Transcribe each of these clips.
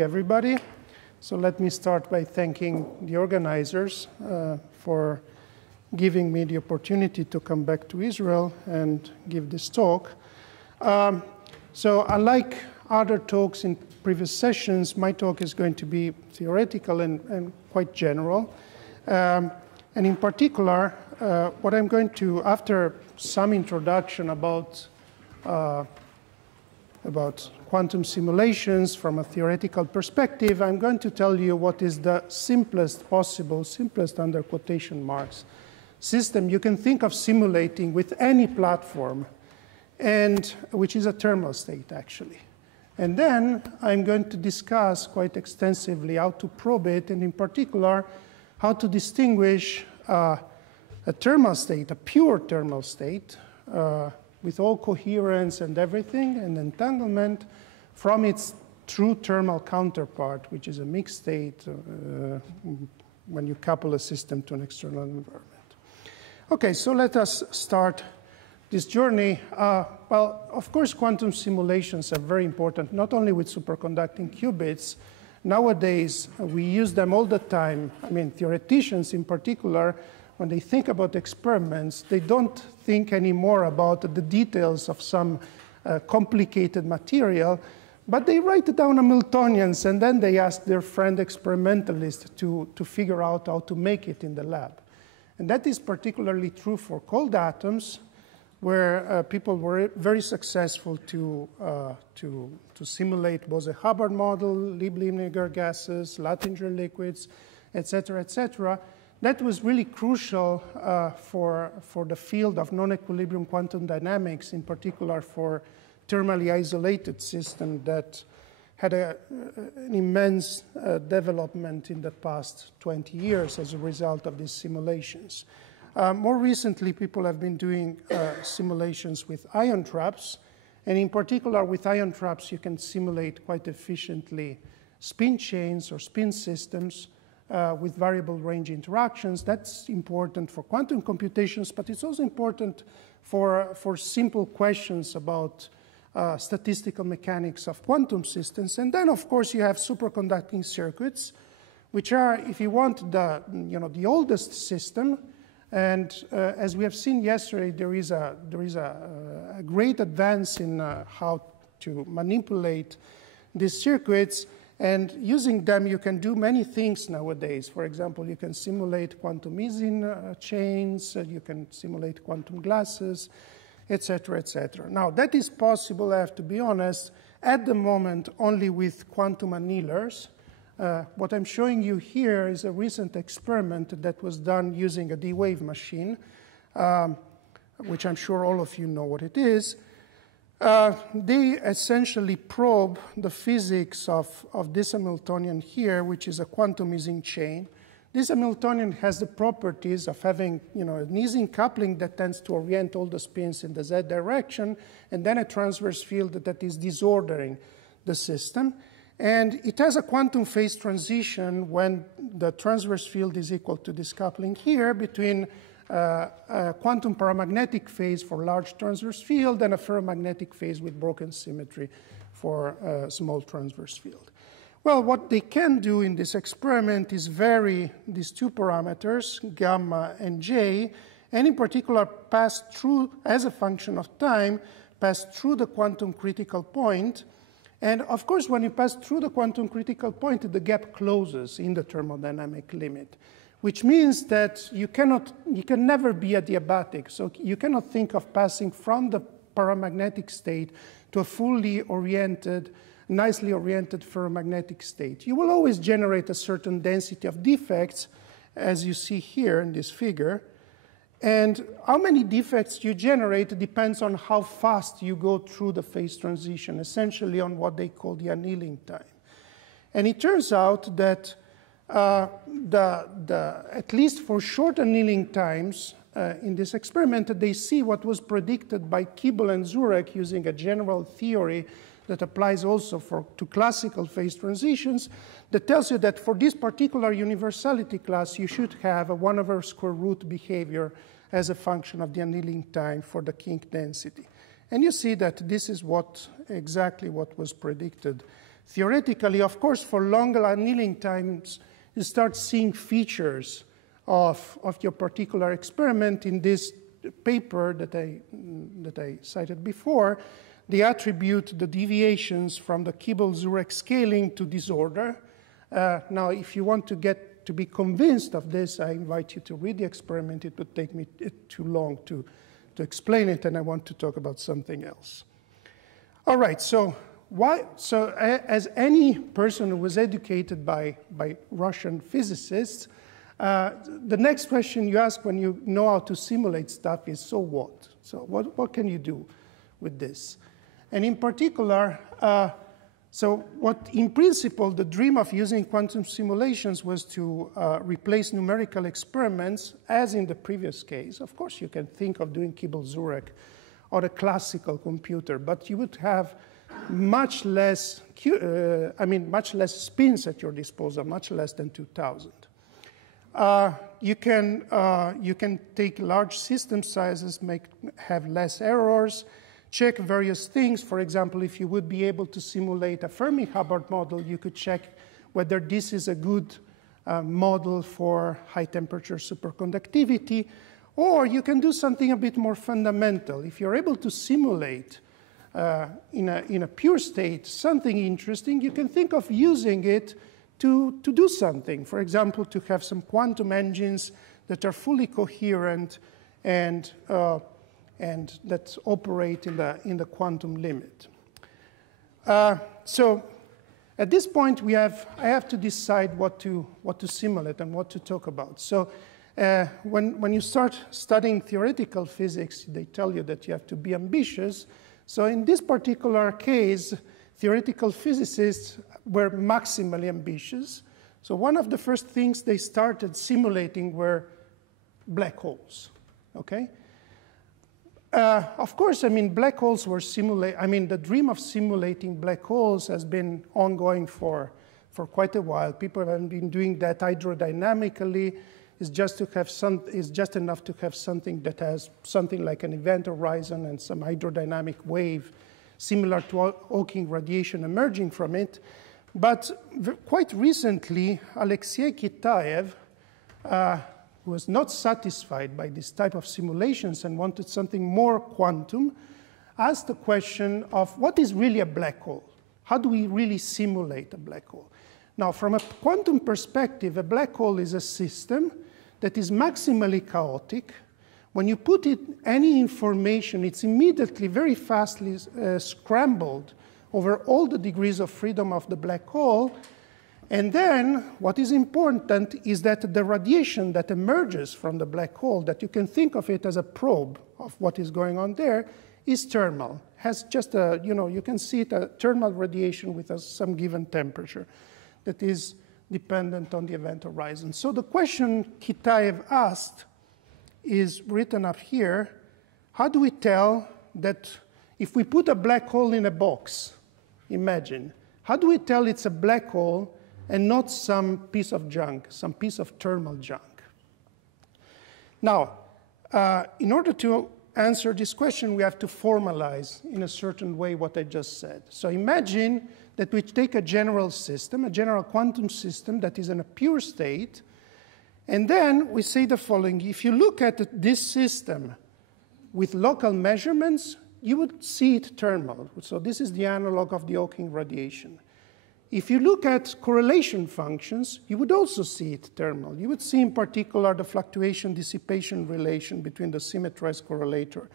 Everybody. So let me start by thanking the organizers for giving me the opportunity to come back to Israel and give this talk. So unlike other talks in previous sessions, my talk is going to be theoretical and quite general. And in particular, what I'm going to, after some introduction about quantum simulations from a theoretical perspective, I'm going to tell you what is the simplest possible, simplest under quotation marks, system you can think of simulating with any platform, and which is a thermal state, actually. And then I'm going to discuss quite extensively how to probe it, and in particular, how to distinguish a thermal state, a pure thermal state, with all coherence and everything, and entanglement, from its true thermal counterpart, which is a mixed state when you couple a system to an external environment. Okay, so let us start this journey. Well, of course, quantum simulations are very important, not only with superconducting qubits. Nowadays, we use them all the time. I mean, theoreticians in particular, when they think about experiments, they don't think anymore about the details of some complicated material, but they write down Hamiltonians, and then they ask their friend experimentalists to figure out how to make it in the lab. And that is particularly true for cold atoms, where people were very successful to simulate Bose-Hubbard model, Liebling gases, Luttinger liquids, et cetera, et cetera. That was really crucial for the field of non-equilibrium quantum dynamics, in particular for thermally isolated systems that had an immense development in the past 20 years as a result of these simulations. More recently, people have been doing simulations with ion traps, and in particular with ion traps, you can simulate quite efficiently spin chains or spin systems with variable range interactions. That's important for quantum computations, but it's also important for simple questions about statistical mechanics of quantum systems. And then, of course, you have superconducting circuits, which are, if you want, the oldest system. And as we have seen yesterday, there is a great advance in how to manipulate these circuits. And using them, you can do many things nowadays. For example, you can simulate quantum Ising chains, you can simulate quantum glasses, et cetera, et cetera. Now, that is possible, I have to be honest, at the moment only with quantum annealers. What I'm showing you here is a recent experiment that was done using a D-wave machine, which I'm sure all of you know what it is. They essentially probe the physics of this Hamiltonian here, which is a quantum Ising chain. This Hamiltonian has the properties of having an Ising coupling that tends to orient all the spins in the z direction, and then a transverse field that is disordering the system. And it has a quantum phase transition when the transverse field is equal to this coupling here between a quantum paramagnetic phase for large transverse field and a ferromagnetic phase with broken symmetry for a small transverse field. Well, what they can do in this experiment is vary these two parameters, gamma and j, and in particular pass through, as a function of time, pass through the quantum critical point. And of course, when you pass through the quantum critical point, the gap closes in the thermodynamic limit, which means that you can never be adiabatic. So you cannot think of passing from the paramagnetic state to a fully oriented, nicely oriented ferromagnetic state. You will always generate a certain density of defects, as you see here in this figure. And how many defects you generate depends on how fast you go through the phase transition, essentially on what they call the annealing time. And it turns out that at least for short annealing times in this experiment, they see what was predicted by Kibble and Zurek using a general theory that applies also to classical phase transitions, that tells you that for this particular universality class, you should have a 1/√² behavior as a function of the annealing time for the kink density. And you see that this is exactly what was predicted theoretically, of course, for longer annealing times, you start seeing features of your particular experiment. In this paper that I cited before, they attribute the deviations from the Kibble-Zurek scaling to disorder. Now, if you want to be convinced of this, I invite you to read the experiment. It would take me too long to explain it, and I want to talk about something else. All right, so as any person who was educated by Russian physicists, the next question you ask when you know how to simulate stuff is, so what? So what can you do with this? And in particular, so what in principle the dream of using quantum simulations was to replace numerical experiments, as in the previous case. Of course, you can think of doing Kibble-Zurek or a classical computer, but you would have much less spins at your disposal, much less than 2,000. You can take large system sizes, have less errors, check various things. For example, if you would be able to simulate a Fermi-Hubbard model, you could check whether this is a good model for high-temperature superconductivity. Or you can do something a bit more fundamental. If you're able to simulate in a pure state something interesting, you can think of using it to do something. For example, to have some quantum engines that are fully coherent and that operate in the quantum limit. So at this point, I have to decide what to simulate and what to talk about. So when you start studying theoretical physics, they tell you that you have to be ambitious. So in this particular case, theoretical physicists were maximally ambitious. So one of the first things they started simulating were black holes, okay? Of course, black holes were the dream of simulating black holes has been ongoing for quite a while. People have been doing that hydrodynamically. It's just enough to have something that has something like an event horizon and some hydrodynamic wave similar to Hawking radiation emerging from it. But quite recently, Alexei Kitaev, who was not satisfied by this type of simulations and wanted something more quantum, asked the question of what is really a black hole? How do we really simulate a black hole? Now, from a quantum perspective, a black hole is a system that is maximally chaotic. When you put any information, it's immediately, very fastly scrambled over all the degrees of freedom of the black hole. And then what is important is that the radiation that emerges from the black hole, that you can think of it as a probe of what is going on there, is thermal. Has just you can see it, a thermal radiation with some given temperature that is dependent on the event horizon. So the question Kitaev asked is written up here. How do we tell that if we put a black hole in a box, imagine, how do we tell it's a black hole and not some piece of junk, some piece of thermal junk? Now, in order to answer this question, we have to formalize in a certain way what I just said. So imagine that we take a general system, a general quantum system that is in a pure state, and then we say the following. If you look at this system with local measurements, you would see it thermal. So this is the analog of the Hawking radiation. If you look at correlation functions, you would also see it thermal. You would see in particular the fluctuation-dissipation relation between the symmetrized correlator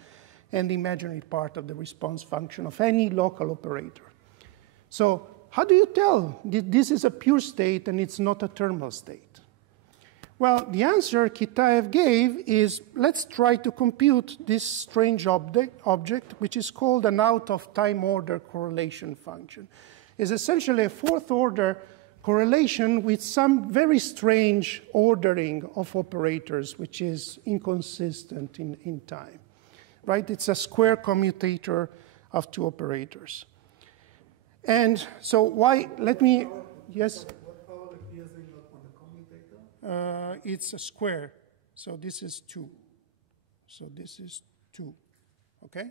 and the imaginary part of the response function of any local operator. So how do you tell that this is a pure state and it's not a thermal state? Well, the answer Kitaev gave is, let's try to compute this strange object, which is called an out-of-time order correlation function. It's essentially a fourth-order correlation with some very strange ordering of operators, which is inconsistent in time, right? It's a square commutator of two operators. And so why, yes? What power appears on the commutator? It's a square, so this is 2. So this is 2, okay?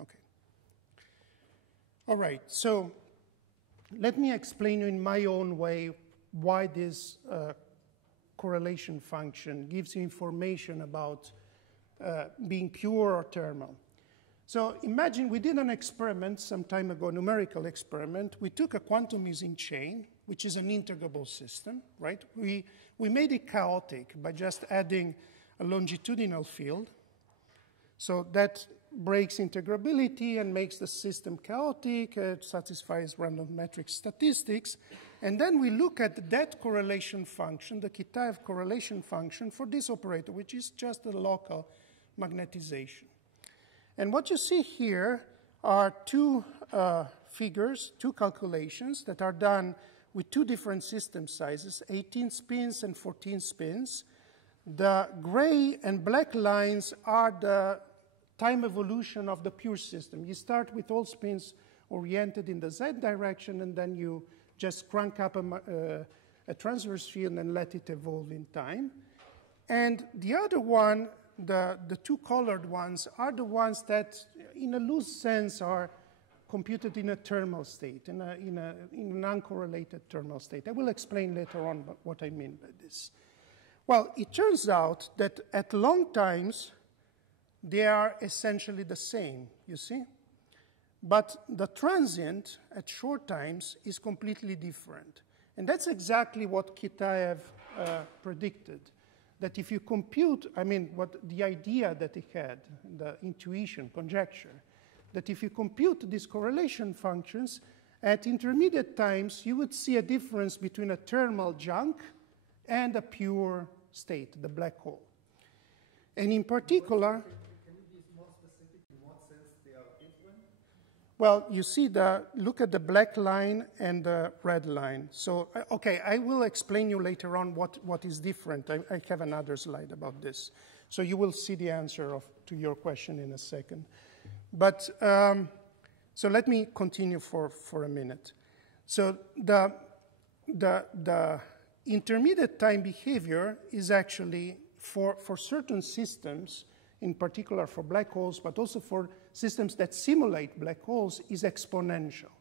Okay. All right, so let me explain in my own way why this correlation function gives you information about being pure or thermal. So imagine we did an experiment some time ago, a numerical experiment. We took a quantum Ising chain, which is an integrable system, right? We made it chaotic by just adding a longitudinal field. So that breaks integrability and makes the system chaotic, satisfies random metric statistics. And then we look at that correlation function, the Kitaev correlation function for this operator, which is just a local magnetization. And what you see here are two figures, two calculations that are done with two different system sizes, 18 spins and 14 spins. The gray and black lines are the time evolution of the pure system. You start with all spins oriented in the z direction, and then you just crank up a transverse field and let it evolve in time. And the other one, the two colored ones, are the ones that, in a loose sense, are computed in a thermal state, in an uncorrelated thermal state. I will explain later on what I mean by this. Well, it turns out that at long times, they are essentially the same, you see? But the transient at short times is completely different. And that's exactly what Kitaev predicted. That if you compute, I mean, what the idea that he had, the intuition, conjecture, that if you compute these correlation functions, at intermediate times, you would see a difference between a thermal junk and a pure state, the black hole. And in particular, can you be more specific in what sense they are different? well, you see look at the black line and the red line. So, okay, I will explain you later on what is different. I have another slide about this. So you will see the answer to your question in a second. But, so let me continue for a minute. So the intermediate time behavior is actually for certain systems, in particular for black holes, but also for systems that simulate black holes, is exponential.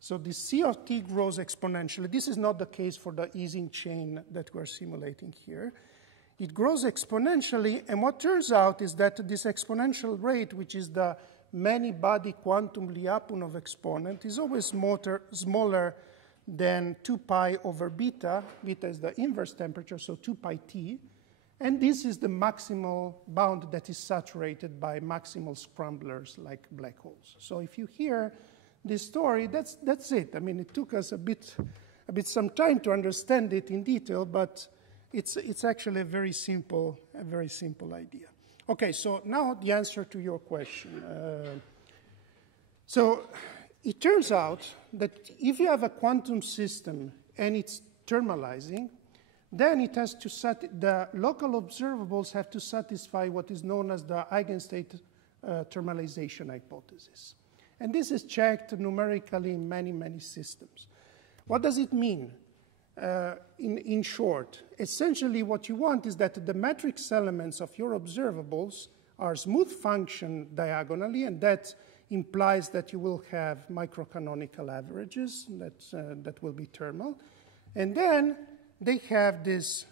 So the C of t grows exponentially. This is not the case for the Ising chain that we're simulating here. It grows exponentially, and what turns out is that this exponential rate, which is the many-body quantum Lyapunov exponent, is always smaller than 2 pi over beta. Beta is the inverse temperature, so 2 pi t. And this is the maximal bound that is saturated by maximal scramblers like black holes. So if you hear this story, that's it. I mean, it took us a bit some time to understand it in detail, but it's actually a very simple idea. Okay, so now the answer to your question. So it turns out that if you have a quantum system and it's thermalizing, then it has to the local observables have to satisfy what is known as the Eigenstate Thermalization hypothesis. And this is checked numerically in many, many systems. What does it mean? In short, essentially what you want is that the matrix elements of your observables are smooth function diagonally, and that implies that you will have microcanonical averages that will be thermal. And then they have this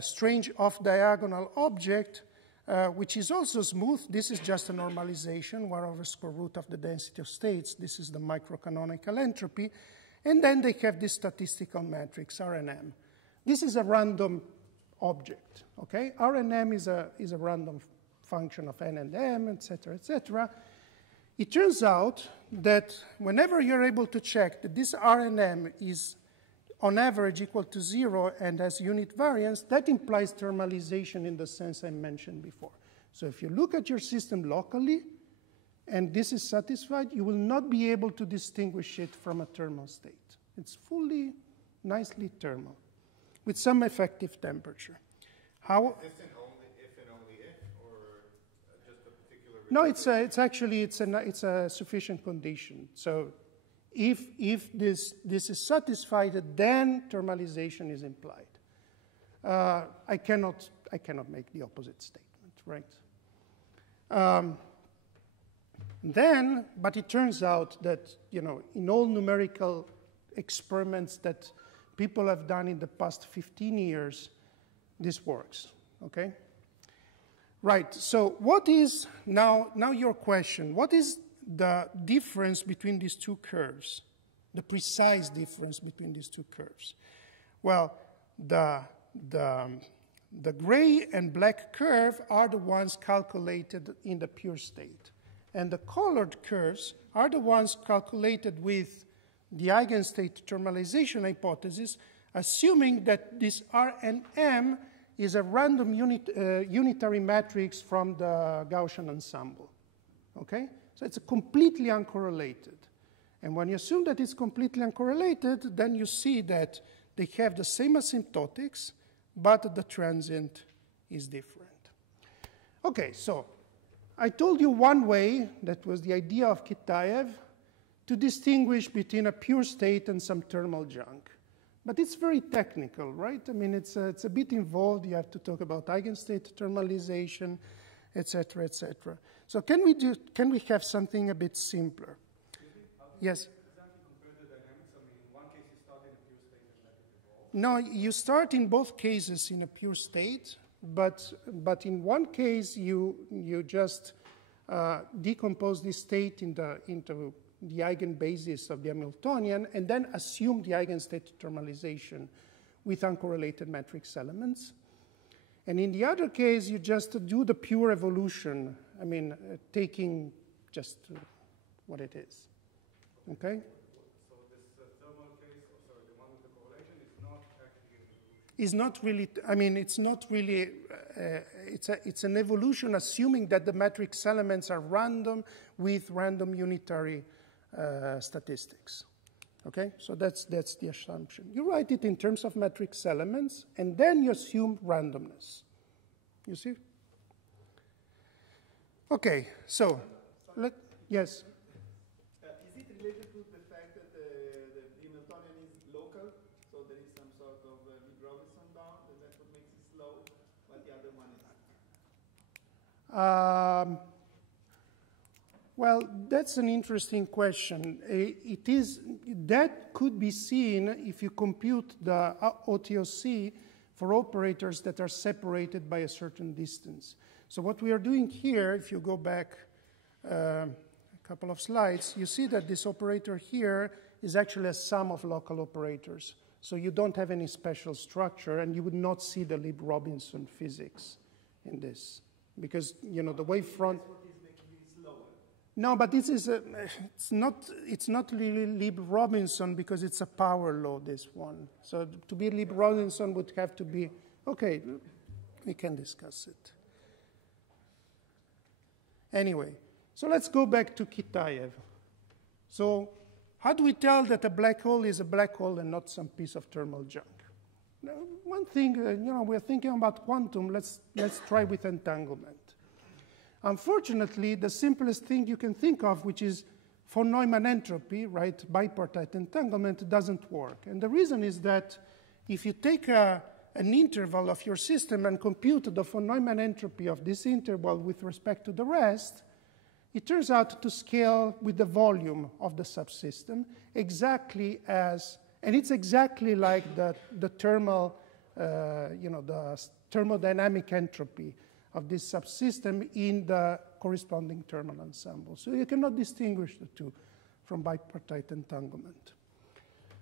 strange off-diagonal object, which is also smooth. This is just a normalization, 1 over square root of the density of states. This is the microcanonical entropy. And then they have this statistical matrix, RNM. This is a random object, okay? RNM is a random function of n and m, et cetera, et cetera. It turns out that whenever you're able to check that this RNM is on average equal to 0 and has unit variance, that implies thermalization in the sense I mentioned before. So if you look at your system locally, and this is satisfied, you will not be able to distinguish it from a thermal state. It's fully, nicely thermal, with some effective temperature. How? Is this an only if and only if, or just a particular? No, it's a sufficient condition. So if this is satisfied, then thermalization is implied. I cannot make the opposite statement, right? But it turns out that, in all numerical experiments that people have done in the past 15 years, this works, okay? Right, so what is, now your question, what is the difference between these two curves? The precise difference between these two curves? Well, the gray and black curve are the ones calculated in the pure state. And the colored curves are the ones calculated with the eigenstate thermalization hypothesis, assuming that this Rnm is a random unitary matrix from the Gaussian ensemble. Okay? So it's completely uncorrelated. And when you assume that it's completely uncorrelated, then you see that they have the same asymptotics, but the transient is different. Okay, so I told you one way, that was the idea of Kitaev, to distinguish between a pure state and some thermal junk. But it's very technical, right? I mean, it's a bit involved. You have to talk about eigenstate thermalization, et cetera, et cetera. So can we have something a bit simpler? Yes? No, you start in both cases in a pure state, but in one case you just decompose this state into the eigenbasis of the Hamiltonian and then assume the eigenstate thermalization with uncorrelated matrix elements. And in the other case, you just do the pure evolution, I mean, taking just what it is. Okay? So this thermal case, sorry, the one with the correlation is not actually evolution. Is not really, I mean, it's not really, it's an evolution assuming that the matrix elements are random with random unitary statistics. Okay? So that's the assumption. You write it in terms of matrix elements, and then you assume randomness. You see? Okay, so, yes? Is it related to the fact that the Hamiltonian is local, so there is some sort of Robinson bound, and that's what makes it slow, while the other one is? Well, that's an interesting question. That could be seen if you compute the OTOC for operators that are separated by a certain distance. So what we are doing here, if you go back a couple of slides, you see that this operator here is actually a sum of local operators. So you don't have any special structure, and you would not see the Lieb-Robinson physics in this. Because, you know, the wavefront... No, but this is it's not really Lieb-Robinson because it's a power law, this one. So to be Lieb-Robinson would have to be, okay, we can discuss it. Anyway, so let's go back to Kitaev. So how do we tell that a black hole is a black hole and not some piece of thermal junk? Now, one thing, you know, we're thinking about quantum, let's try with entanglement. Unfortunately, the simplest thing you can think of, which is von Neumann entropy, right, bipartite entanglement, doesn't work. And the reason is that if you take an interval of your system and compute the von Neumann entropy of this interval with respect to the rest, it turns out to scale with the volume of the subsystem exactly as, and it's exactly like the thermal, the thermodynamic entropy of this subsystem in the corresponding thermal ensemble. So you cannot distinguish the two from bipartite entanglement.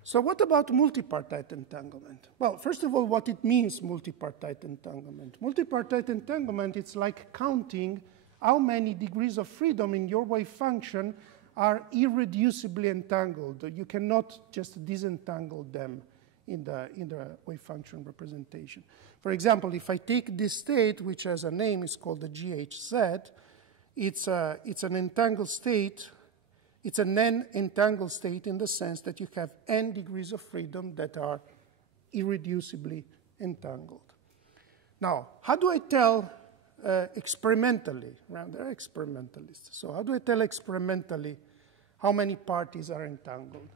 So what about multipartite entanglement? Well, first of all, what it means, multipartite entanglement. Multipartite entanglement, it's like counting how many degrees of freedom in your wave function are irreducibly entangled. You cannot just disentangle them in the wave function representation. For example, if I take this state, which has a name, is called the GHZ, it's an entangled state. It's an n-entangled state in the sense that you have n degrees of freedom that are irreducibly entangled. Now, how do I tell experimentally? Well, they're experimentalists. So how do I tell experimentally how many parties are entangled?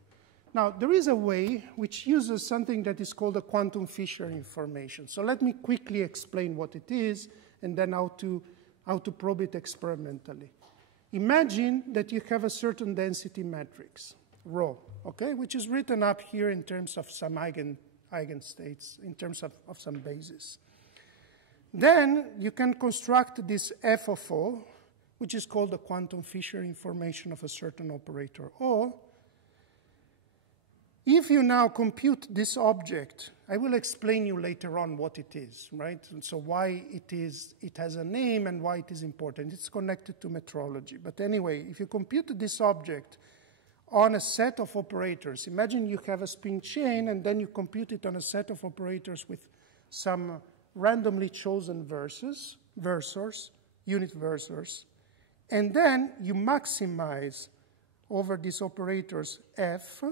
Now, there is a way which uses something that is called a quantum Fisher information. So let me quickly explain what it is and then how to probe it experimentally. Imagine that you have a certain density matrix, rho. okay, which is written up here in terms of some eigenstates, in terms of some basis. Then you can construct this f of O, which is called the quantum Fisher information of a certain operator O. If you now compute this object, I will explain you later on what it is, right? And so why it has a name and why it is important. It's connected to metrology. But anyway, if you compute this object on a set of operators, imagine you have a spin chain and then you compute it on a set of operators with some randomly chosen versors, unit versors, and then you maximize over these operators f.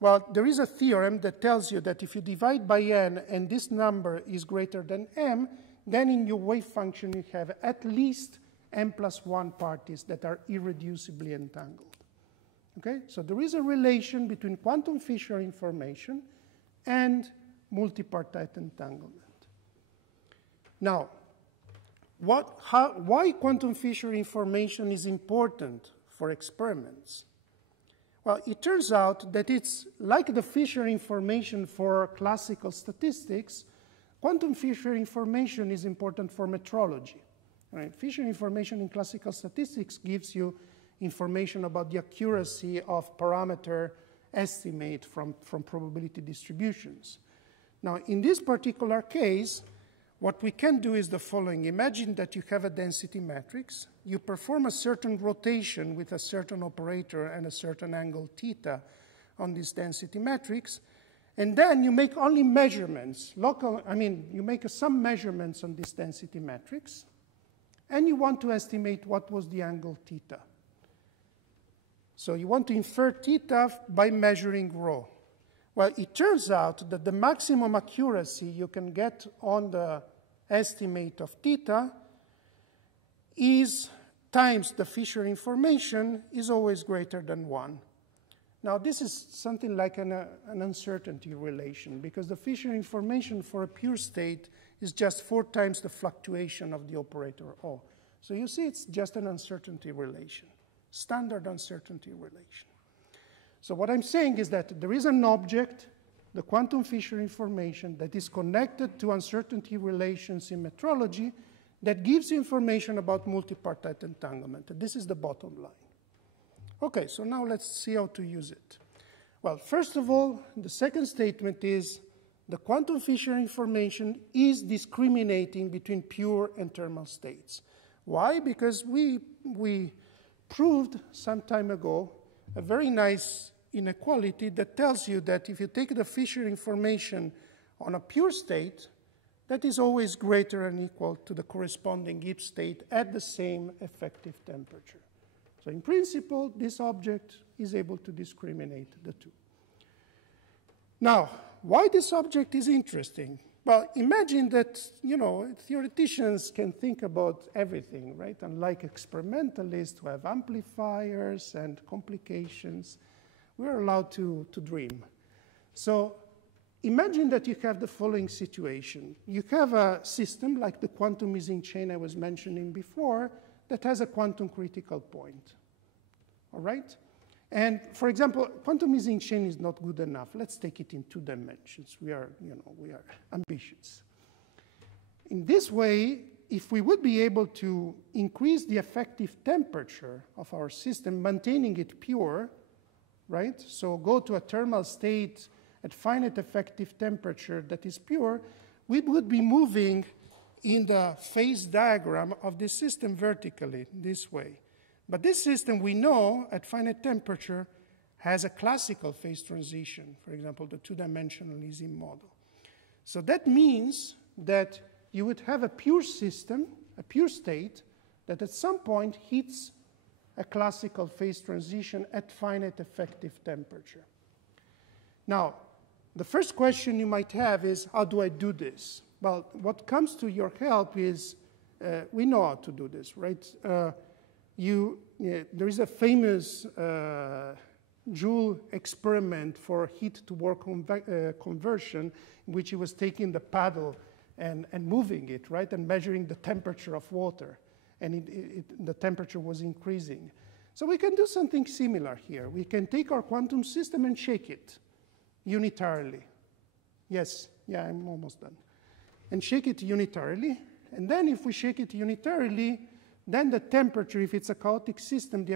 Well, there is a theorem that tells you that if you divide by n and this number is greater than m, then in your wave function you have at least m plus 1 parties that are irreducibly entangled. Okay? So there is a relation between quantum Fisher information and multipartite entanglement. Now, why quantum Fisher information is important for experiments? Well, it turns out that it's like the Fisher information for classical statistics. Quantum Fisher information is important for metrology. Right? Fisher information in classical statistics gives you information about the accuracy of parameter estimate from probability distributions. Now, in this particular case, what we can do is the following. Imagine that you have a density matrix. You perform a certain rotation with a certain operator and a certain angle theta on this density matrix, and then you make only measurements, you make some measurements on this density matrix, and you want to estimate what was the angle theta. So you want to infer theta by measuring rho. Well, it turns out that the maximum accuracy you can get on the estimate of theta is times the Fisher information is always greater than 1. Now, this is something like an uncertainty relation, because the Fisher information for a pure state is just 4 times the fluctuation of the operator O. So you see, it's just an uncertainty relation, standard uncertainty relation. So what I'm saying is that there is an object, the quantum Fisher information, that is connected to uncertainty relations in metrology that gives information about multipartite entanglement. And this is the bottom line. Okay, so now let's see how to use it. Well, first of all, the second statement is the quantum Fisher information is discriminating between pure and thermal states. Why? Because we proved some time ago a very nice inequality that tells you that if you take the Fisher information on a pure state, that is always greater than equal to the corresponding Gibbs state at the same effective temperature. So in principle, this object is able to discriminate the two. Now, why this object is interesting? Well, imagine that, theoreticians can think about everything, right? Unlike experimentalists who have amplifiers and complications, we're allowed to dream. So imagine that you have the following situation. You have a system like the quantum Ising chain I was mentioning before that has a quantum critical point, all right? And for example, quantum Ising chain is not good enough. Let's take it in 2 dimensions. We are ambitious. In this way, if we would be able to increase the effective temperature of our system, maintaining it pure, right? So go to a thermal state at finite effective temperature that is pure, we would be moving in the phase diagram of this system vertically, this way. But this system, we know, at finite temperature, has a classical phase transition, for example, the 2-dimensional Ising model. So that means that you would have a pure system, a pure state, that at some point hits a classical phase transition at finite effective temperature. Now, the first question you might have is, how do I do this? Well, what comes to your help is, we know how to do this, right? There is a famous Joule experiment for heat-to-work conversion, in which he was taking the paddle and moving it, right, and measuring the temperature of water, and the temperature was increasing. So we can do something similar here. We can take our quantum system and shake it unitarily. Yes, yeah, I'm almost done. And shake it unitarily. And then if we shake it unitarily, then the temperature, if it's a chaotic system, the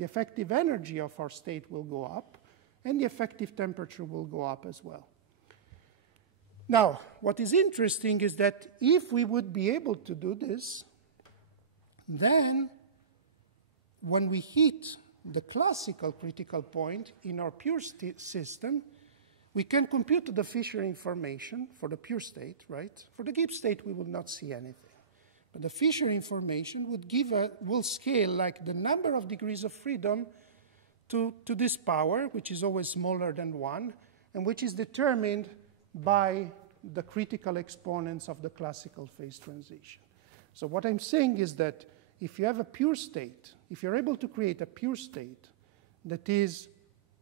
effective energy of our state will go up, and the effective temperature will go up as well. Now, what is interesting is that if we would be able to do this, then when we hit the classical critical point in our pure system, we can compute the Fisher information for the pure state, right? For the Gibbs state, we would not see anything. But the Fisher information will scale like the number of degrees of freedom to this power, which is always smaller than 1, and which is determined by the critical exponents of the classical phase transition. So what I'm saying is that if you have a pure state, if you're able to create a pure state that is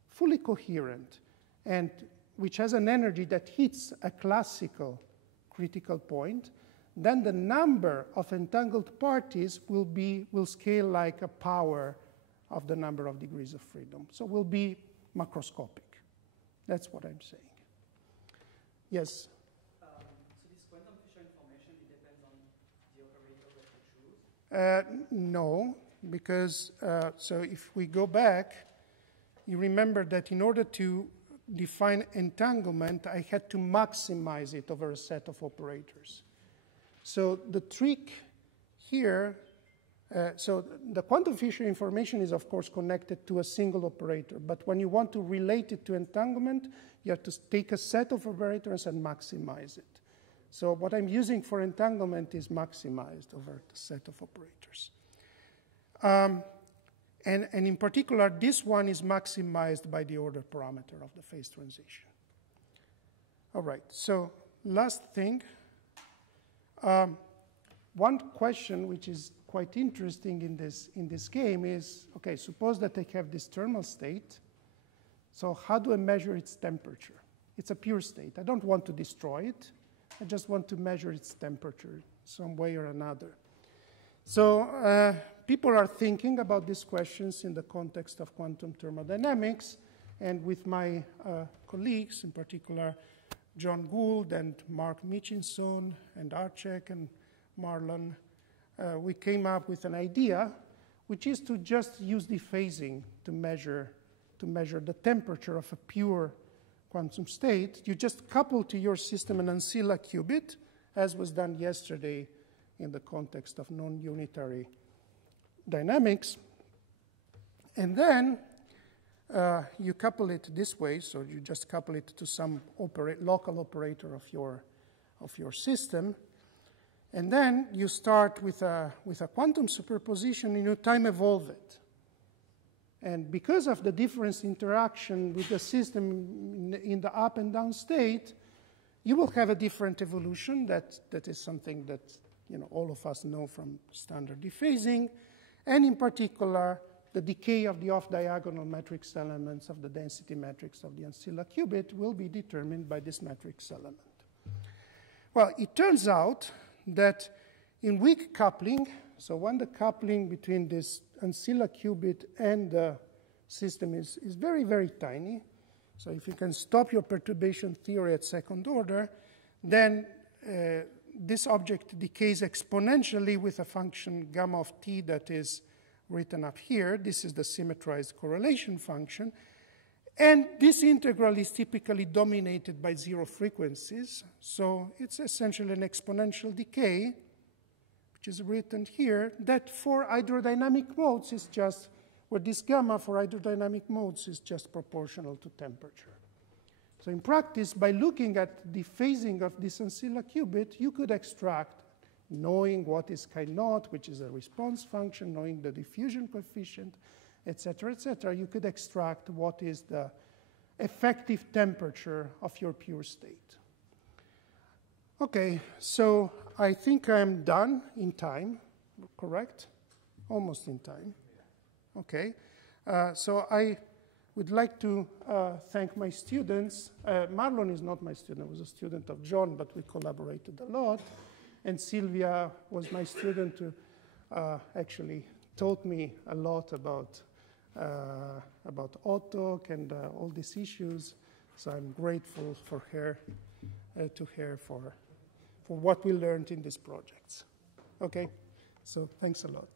fully coherent and which has an energy that hits a classical critical point, then the number of entangled parties will scale like a power of the number of degrees of freedom. So will be macroscopic. That's what I'm saying. Yes? So this quantum Fisher information, it depends on the operator that you choose? No, because so if we go back, you remember that in order to define entanglement, I had to maximize it over a set of operators. So the trick here, so the quantum Fisher information is, of course, connected to a single operator. But when you want to relate it to entanglement, you have to take a set of operators and maximize it. So what I'm using for entanglement is maximized over the set of operators. And in particular, this one is maximized by the order parameter of the phase transition. All right, so last thing. One question which is quite interesting in this game is, okay, suppose that I have this thermal state. So how do I measure its temperature? It's a pure state. I don't want to destroy it. I just want to measure its temperature some way or another. So people are thinking about these questions in the context of quantum thermodynamics. And with my colleagues, in particular, John Gould and Mark Michinson and Archek and Marlon, we came up with an idea, which is to just use dephasing to measure the temperature of a pure quantum state. You just couple to your system an ancilla qubit, as was done yesterday in the context of non-unitary dynamics. And then you couple it this way, so you just couple it to some local operator of your system. And then you start with a quantum superposition and you time evolve it. And because of the difference interaction with the system in the up and down state, you will have a different evolution. That is something that all of us know from standard dephasing. And in particular, the decay of the off-diagonal matrix elements of the density matrix of the ancilla qubit will be determined by this matrix element. Well, it turns out that in weak coupling, so when the coupling between this ancilla qubit and the system is very, very tiny, so if you can stop your perturbation theory at second order, then this object decays exponentially with a function gamma of t that is written up here. This is the symmetrized correlation function. And this integral is typically dominated by zero frequencies. So it's essentially an exponential decay, which is written here, that for hydrodynamic modes is just, where this gamma for hydrodynamic modes is just proportional to temperature. So in practice, by looking at the phasing of this ancilla qubit, you could extract, knowing what is chi-naught, which is a response function, knowing the diffusion coefficient, et cetera, you could extract what is the effective temperature of your pure state. Okay, so I think I'm done in time, correct? Almost in time. Okay, so I would like to thank my students. Marlon is not my student, I was a student of John, but we collaborated a lot. And Silvia was my student actually taught me a lot about AutoC and all these issues. So I'm grateful for her, to her for what we learned in these projects. Okay, so thanks a lot.